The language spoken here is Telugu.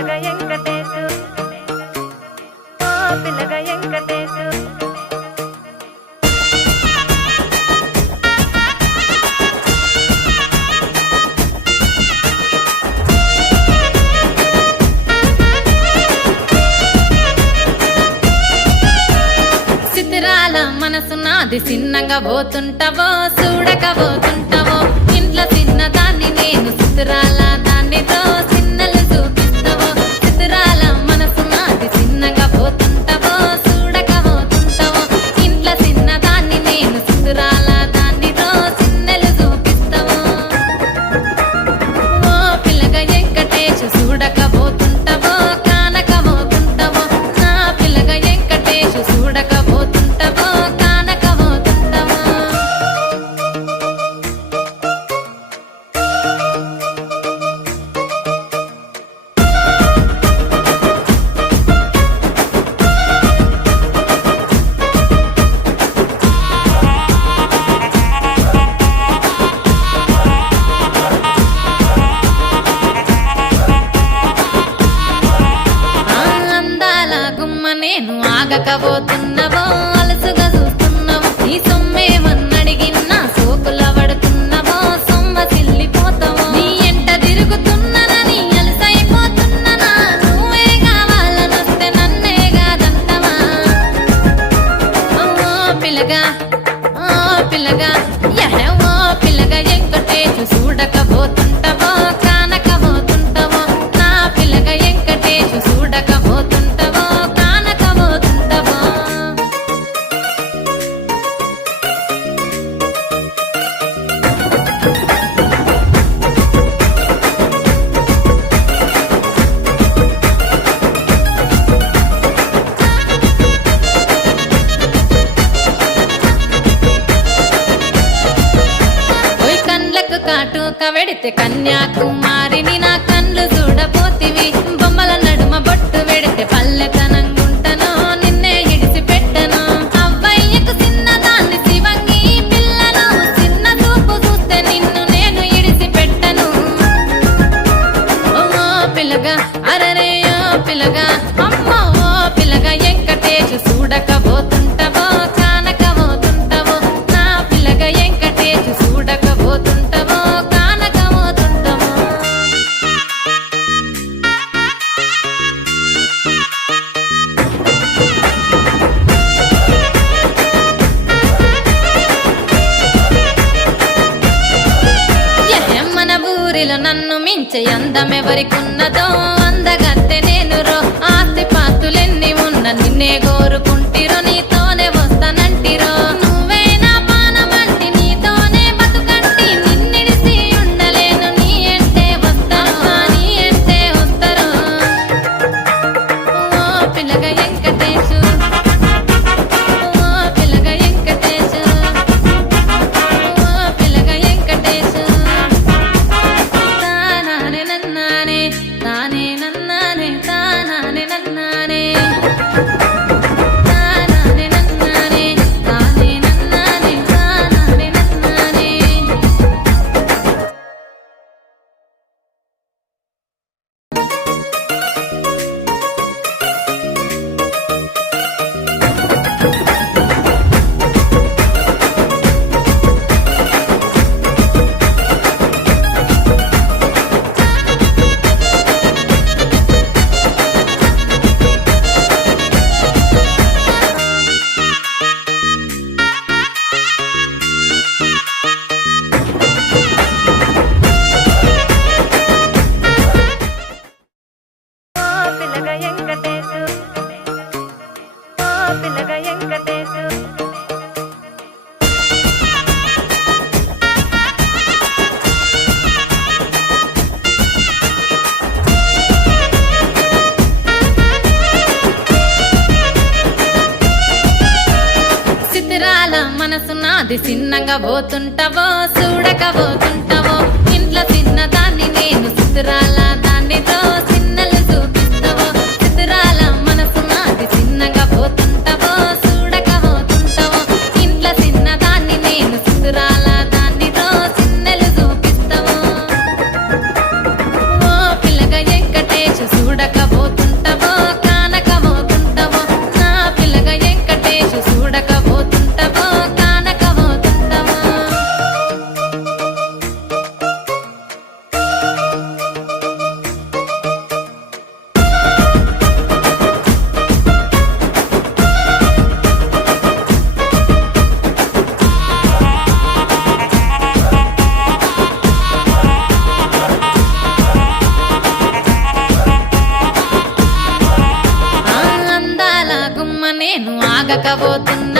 పిల్లగా వెంకటేశు ఓ పిల్లగా వెంకటేశు సితిరాల మనసు నాది చిన్నగా పోతుంటావో చూడకపోతుంటావో ఇంట్లో చిన్నదాన్ని నేను సితిరాల దాన్నితో చిన్నలు చూపిస్తావో సితిరాల మనసు నాది చిన్నగా పోతుంటావో చూడకపోతుంటావో ఇంట్లో చిన్నదాన్ని నేను సితిరాల దాన్నితో చిన్నలు చూపిస్తావో ఓ పిల్లగా వెంకటేశు చూడకపోతుంటావో కానకపోతుంటావో నా పిల్లగా వెంకటేశు చూడకపోతుంటావో కానకపోతుంటావో అందాల గుమ్మ నేను ఆగకపోతున్నావో అలసుగా చూస్తున్నావో నీ సొమ్మేమన్నడిగిన్నా సోకుల పడుతున్నావో సొమ్మ సిల్లిపోతావో నీ ఎంట తిరుగుతున్నానని అలసైపోతున్నానా నువ్వే కావాలనొస్తే నన్నే కాదంటవా ఓ పిల్లగా ఓ పిల్లగా ఓ పిల్లగా వెంకటేశు చూడకపోతుంటావో కానకపోతుంటావో నా పిల్లగా వెంకటేశు చూడకపోతుంటావో కానకపోతుంటావో ఓయ్ కండ్లకు కాటుక వెడితే కన్యాకుమారిని నా కండ్లు చూడపోతివి బొమ్మల నడుమ బొట్టు వెడితే పల్లెతనంగుంటను నిన్నే ఇడిసి పెట్టను అవ్వయ్యకు చిన్నదాన్ని శివంగి పిల్లను చిన్న చూపు చూస్తే నిన్ను నేను ఇడిసి పెట్టను ఓ పిల్లగా అరరే ఓ పిల్లగా అమ్మో ఓ పిల్లగా వెంకటేశు చూడకపోతుంటావో కానకపోతుంటావో నా పిల్లగా వెంకటేశు చూడకపోతుంటావో కానకపోతుంటావో మన ఊరిలో నన్ను మించే అందమెవరికున్నదో అందగత్తె నేను రో ఆస్తి పాస్తులెన్ని ఉన్న నిన్నే కోరుకుంటిరో నీతోనే వస్తానంటిరో నువ్వే నా పానమంటి నీతోనే బతుకంటి నిన్నిడిసి ఉండలేను నీ అంటే వస్తాను నీ అంటే వస్తారు ఓ పిల్లగా వెంకటేశు ఓ పిల్లగా వెంకటేశు ఓ పిల్లగా వెంకటేశు తానానే నన్నానే తానే నన్నానే తానానే నన్నానే తానానే నన్నానే తానే నన్నానే తానానే నన్నానే ఓ పిల్లగా వెంకటేశు ఓ పిల్లగా వెంకటేశు సితిరాల మనసు నాది చిన్నగా పోతుంటావో చూడకపోతుంటావో ఇంట్లో చిన్నదాన్ని నేను సితిరాల దాన్నితో చిన్నలు చూపిస్తావో సితిరాల మనసు నాది చిన్నగా పోతుంటావో చూడకపోతుంటావో ఇంట్లో చిన్నదాన్ని నేను సితిరాల దాన్నితో చిన్నలు చూపిస్తావో ఓ పిల్లగా వెంకటేశు చూడక ఆగకపోతున్న